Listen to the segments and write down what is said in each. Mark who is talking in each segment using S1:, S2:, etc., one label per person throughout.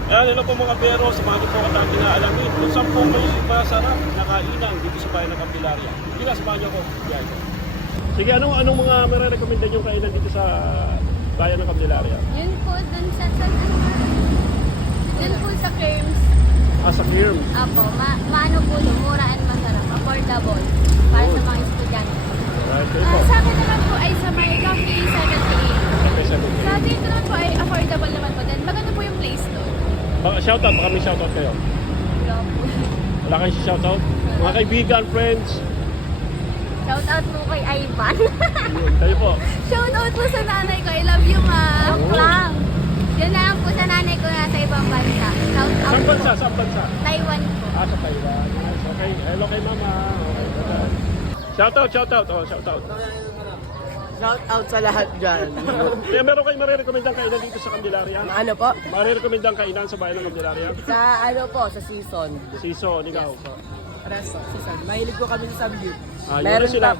S1: Hello po mga pero, samahan niyo po at ating aalamin kung saan po may masarap na kainan dito sa bayan ng Candelaria. Sige na, samahan niyo ko. Yan. Sige, anong mga marirekomenda niyong kainan dito sa bayan ng Candelaria?
S2: Yun po, dun po sa Kerms.
S1: Sa Kerms.
S2: Apo, maano po yun, mura and masarap, affordable, para sa mga estudyante.
S1: Right, kayo po.
S2: Sa akin naman po ay sa may Coffee 78.
S1: Okay, sabi ko.
S2: Sa dito naman po ay affordable naman po din. Maganda po yung place doon.
S1: Shoutout, baka may shoutout kayo.
S2: Wala po.
S1: Wala kayong shoutout? Mga kaibigan, friends.
S2: Shout out po kay Ivan.
S1: Yun, kayo po.
S2: Shout out po sa nanay ko. I love you, ma.
S1: Oo.
S2: Clang. Yun na lang po sa nanay ko na sa ibang bansa. Shout out
S1: Saan
S2: po.
S1: bansa? Saan bansa?
S2: Taiwan po.
S1: Sa Taiwan. Nice. Okay. Hello kay mama. Okay. Shoutout. Oh, shoutout.
S3: Shout out sa lahat dyan.
S1: Kaya meron kayo marirekomendang kainan dito sa Candelaria?
S3: Ano po?
S1: Marirekomendang kainan sa bayan ng Candelaria?
S3: Sa ano po, sa season.
S1: Season, ikaw.
S3: Resto, season. Mahilig ko kami sa Samgyup.
S1: Yun
S3: Meron
S1: na sila.
S3: pa.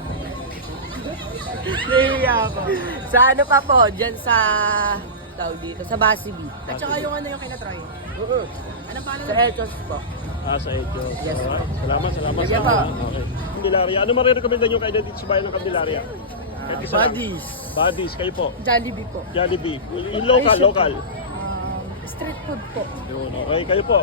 S3: Nahihiya ako. Sa ano pa po, dyan sa tawag dito, sa Basibi.
S4: At saka yung ano yung kinatry. Anong pangalan?
S3: Sa Elchos po.
S1: Sa Edyo.
S3: Yes.
S1: Alright. Salamat.
S3: Sige po.
S1: Okay. Candelaria. Ano marirekomendang yung kainan dito sa bayan ng Candelaria? Kahit isa lang.
S3: Buddies.
S1: Buddies, kayo po.
S4: Jollibee po.
S1: Jollibee. Yung local.
S4: Street food po.
S1: Yun, okay. Kayo po.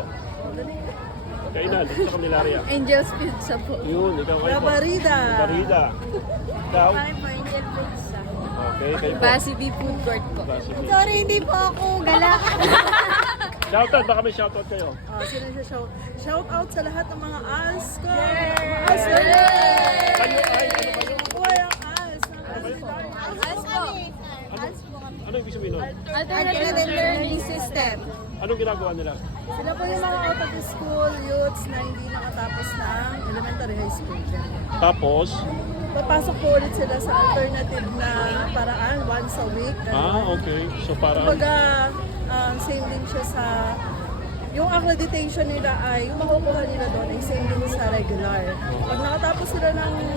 S1: Kainan dito sa Candelaria.
S4: Angel's Pizza po.
S1: Yun, ikaw kayo po.
S4: Barida.
S1: Barida. Ikaw?
S2: po, Angel Pizza.
S1: Okay, kayo po.
S4: Basibi Food Court po.
S1: Basibi.
S2: Sorry, hindi po ako galak.
S1: Shoutout, baka may shoutout kayo.
S4: Sino siya shout out sa lahat ng mga ALS ko.
S1: Kayo ay, ano kayo?
S4: Buhay ang ALS.
S2: Als po.
S1: Ano yung sabihin nun?
S4: Alternative Learning System.
S1: Anong ginagawa nila?
S4: Sila po yung mga out of the school youths na hindi nakatapos ng elementary high school.
S1: Tapos,
S4: Papasok po ulit sila sa alternative na paraan once a week.
S1: okay. So para
S4: Kumbaga, same din siya sa, yung accreditation nila ay, yung makukuha nila doon ay same din sa regular. Pag nakatapos sila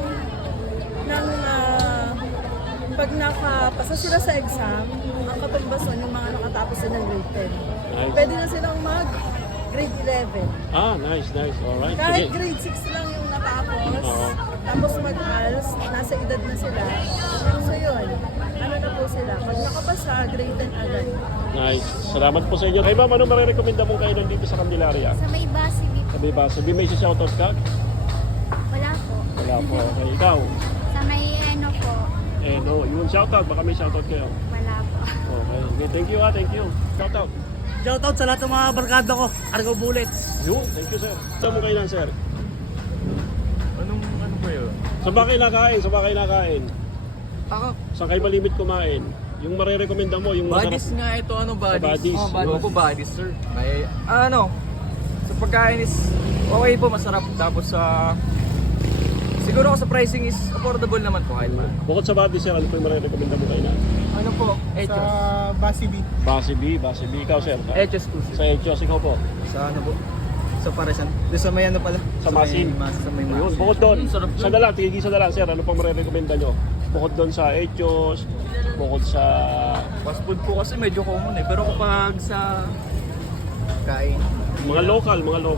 S4: pag nakapasa sila sa exam, ang katumbas nun yung mga nakatapos sila ng grade 10.
S1: Nice.
S4: Pwede na silang mag grade 11.
S1: nice. Alright.
S4: Kahit
S1: Sige.
S4: grade 6 lang yung natapos,
S1: Oo.
S4: tapos mag-ALS, nasa edad na sila. So yun, ano na po sila. Pag nakapasa, grade 10 agad.
S1: Nice. Salamat po sa inyo. Kay ma'am, anong marirekomenda mong kainan dito sa Candelaria?
S2: Sa may Basibi.
S1: Sabi ba? Sabi may shoutout ka?
S2: Wala po.
S1: Wala po. Okay, ikaw?
S2: Sa may ano po.
S1: No. Yun, shoutout. Baka may shoutout kayo.
S2: Wala po.
S1: Okay, thank you. Thank you. Shoutout.
S3: Shoutout sa lahat ng mga barkada ko. Argo Bullets.
S1: Yun, thank you, sir. Saan mo kainan, sir?
S5: Ano ba yun?
S1: Saan ba kayo nakain?
S3: Ako.
S1: Saan kayo malimit kumain? Yung marirekomenda mo, yung
S5: Buddies nga ito, buddies?
S1: Buddies.
S5: Oh, buddies. Ako buddies, sir. May, sa pagkain is okay po, masarap. Tapos siguro ako sa pricing is affordable naman po kahit pa.
S1: Bukod sa body, sir, ano po yung marirekomenda mo kainan?
S5: Ano po? Echos.
S4: Basibi.
S1: Base B. Ikaw, sir.
S5: Echos po.
S1: Sa Echos, ikaw po.
S5: Sa ano po? Sa Paresan. Doon sa may ano pala?
S1: Sa Masin.
S5: Sa may
S1: Yun,
S5: Masin.
S1: bukod doon.
S5: Sarap
S1: Isa na lang, tigigisa na lang, sir. Ano pang marirekomenda nyo? Bukod doon sa Echos, bukod sa...
S5: Fast food po kasi medyo common eh. Pero kapag sa kain.
S1: Mga local.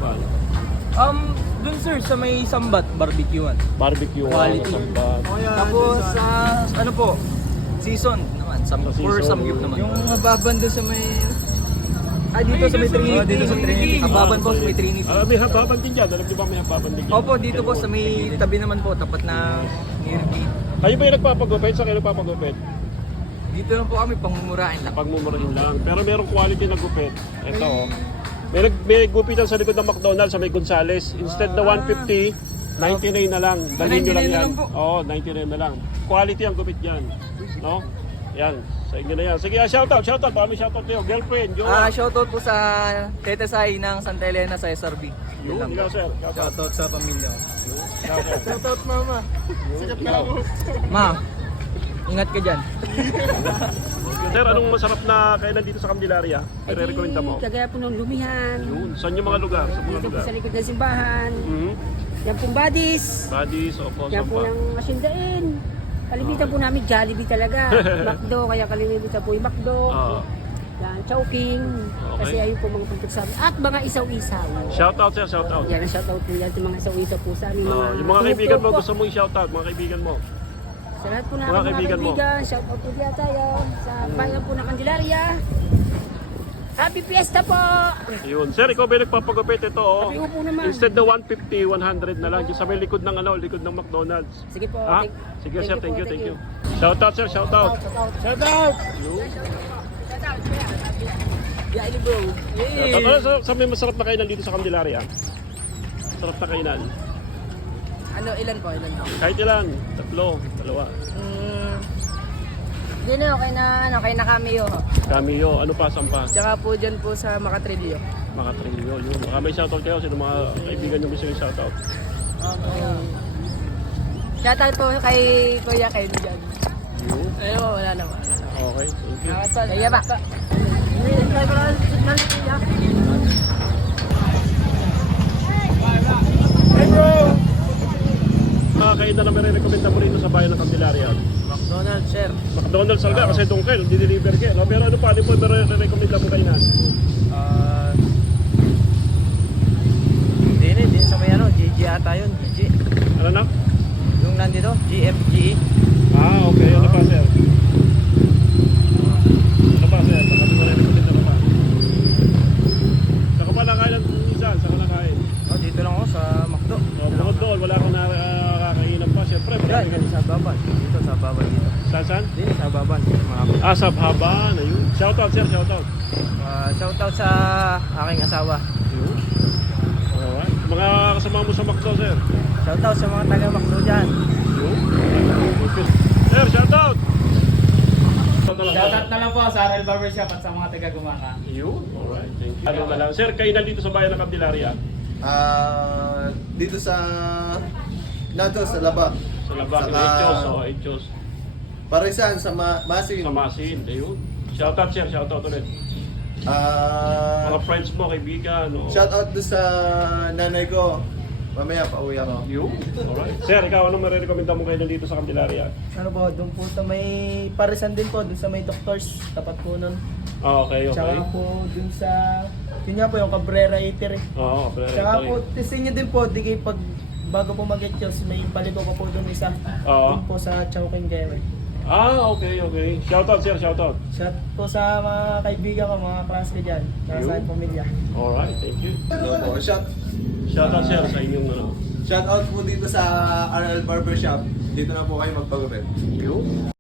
S5: Doon sir, sa may Sambat, barbecuean.
S1: Barbecue,
S5: Quality.
S1: sambat.
S5: Tapos ano po, season naman, or
S1: Season.
S5: samgyup naman. Yung mababan doon sa may dito sa may Trinity. Dito sa Trinity. Hababan po sa may Trinity.
S1: May hababan din dyan. Alam niyo ba may hababan din dyan?
S5: Opo, dito po sa may tabi naman po, tapat na near gate.
S1: Kayo ba yung nagpapagupit? Saan kayo nagpapagupit?
S5: Dito lang po kami pangmumurahin lang.
S1: Pagmumurahin lang. Pero merong quality na gupit. Ito, oh. May gupitan sa likod ng McDonald's sa may Gonzales. Instead na 150, 99 na lang. Dalhin nyo lang
S5: 99 na
S1: yan.
S5: lang po.
S1: Oo, 99 na lang. Quality ang gupit yan. No? Yan. Sa inyo na yan. Sige, shoutout. Baka may shoutout kayo. Girlfriend, jowa.
S5: Shoutout po sa Tete Sai ng Santa Elena sa SRB.
S1: Yun,
S5: lang
S1: ikaw,
S5: po.
S1: sir. Shoutout.
S5: Shoutout sa pamilya.
S1: Ikaw, sir.
S4: Shoutout mama.
S1: Ikaw.
S5: Ma, ingat ka dyan.
S1: Sir, anong masarap na kainan dito sa Candelaria? Pare-recommenda mo?
S6: Kagaya po ng Lumihan,
S1: Yun. Saan yung mga lugar? Sa mga
S6: dito po
S1: lugar?
S6: sa likod ng simbahan,
S1: Mhm.
S6: yan pong Buddies,
S1: Buddies, opo,
S6: yan po
S1: sampa.
S6: yung Masindain. Kalimitan po namin Jollibee talaga. McDo, kaya kalimitan po yung McDo.
S1: Ah.
S6: Yan, Chowking. Kasi
S1: Okay.
S6: ayun po mga puntok sa amin. At mga isaw-isaw.
S1: Shoutout sir, shoutout.
S6: Yan, shoutout po yan sa mga isaw-isaw po sa amin.
S1: Yung mga kaibigan mo,
S6: tumutulong po.
S1: gusto mo i-shoutout, mga kaibigan mo.
S6: Sa lahat po na
S1: Mga
S6: mga
S1: kaibigan mo.
S6: kaibigan, shoutout po diyan tayo. Sa bayan po ng Candelaria. Happy Fiesta po!
S1: Yun. Sir, ikaw ba yung nagpapagupit ito? Oh.
S6: Sabi ko po naman.
S1: Instead na 150, 100 na lang. Yung sa may likod ng likod ng McDonald's.
S6: Sige po.
S1: Ha? Sige sir, thank you, thank you. Shoutout sir, shoutout.
S6: Shoutout!
S3: Yeah, ini bro.
S1: Sa may masarap na kainan dito sa Candelaria. Masarap na kainan.
S3: Ano, ilan po?
S1: Kahit ilan, tatlo, dalawa.
S3: Yun okay na, okay na cameo.
S1: Cameo, ano pa, saan pa?
S3: Tsaka po dyan po sa Makatrilyo.
S1: Mga trilyo, yun. Baka may shoutout kayo, sino mga kaibigan nyo gusto yung shoutout?
S3: Shoutout po kay Kuya Ken dyan.
S1: Yun.
S3: Ayun po, wala naman.
S1: Okay, thank you.
S3: Kaya ba?
S1: Mga kainan na may recommenda mo rito sa bayan ng Candelaria.
S3: McDonald's, sir.
S1: McDonald's talaga kasi doon kayo, di-deliver kayo. No? Pero ano pa, di po recommenda mo kainan?
S5: Hindi sa may ano, GG ata yun, GG.
S1: Ano na?
S5: Yung nandito, GFGE.
S1: Ah, okay. Ano pa, sir? Ano pa, sir? Baka di mo recommenda mo pa. Saka pa nakain ng isan? Saka nakain?
S5: Oh, dito lang ako sa McDo.
S1: Bukod doon, wala akong nakakainan pa. Siyempre,
S5: Yan,
S1: marami
S5: yan, sa Baban. Dito, sa Baban dito.
S1: Saan?
S5: Dito, sa Baban. Mga
S1: Ah, sa Haban. Ayun. Shoutout, sir. Shoutout.
S5: shoutout sa aking asawa.
S1: Ayun. Alright. Mga kasama mo sa McDo, sir.
S5: Shoutout sa mga taga McDo dyan.
S1: Ayun. Okay. Sir, shoutout!
S5: Shoutout na lang po sa RL Barbershop at sa mga taga Gumaka.
S1: Ayun. Alright. Thank you. Ano na lang. Sir, kainan dito sa bayan ng Candelaria?
S7: Dito sa sa Laba.
S1: Sa Labak,
S7: Saka-
S1: Echos. O, Echos.
S7: Parisan sa Masin.
S1: Sa Masin. Ayun. Shoutout, sir. Shoutout ulit. Mga friends mo, kaibigan. O.
S7: Shout out doon sa nanay ko. Mamaya pauwi ako.
S1: Ayun. Alright. Sir, ikaw, anong marirekomenda mo kainan dito sa Candelaria?
S5: Ano po, doon po sa may Parisan din po, doon sa may Doctors, tapat po nun.
S1: Ah, okay, okay.
S5: Tsaka po doon sa, yun nga po yung Cabrera Eatery.
S1: Oo, pero
S5: Tsaka po, testin nyo din po, di kayo pag bago po mag-etyos, may paligo pa po doon isa.
S1: Oo.
S5: Doon po sa Chowking Gere.
S1: Ah, okay, okay. Shoutout, sir. Shoutout.
S5: Shout po sa mga kaibigan ko, mga klase ko dyan, tsaka sa aking pamilya.
S1: Alright, thank you.
S7: Hello po.
S1: Shoutout, sir, sa inyong ano.
S7: Shout out po dito sa RL Barbershop. Dito na po kayo magpagupit.
S1: Ayun.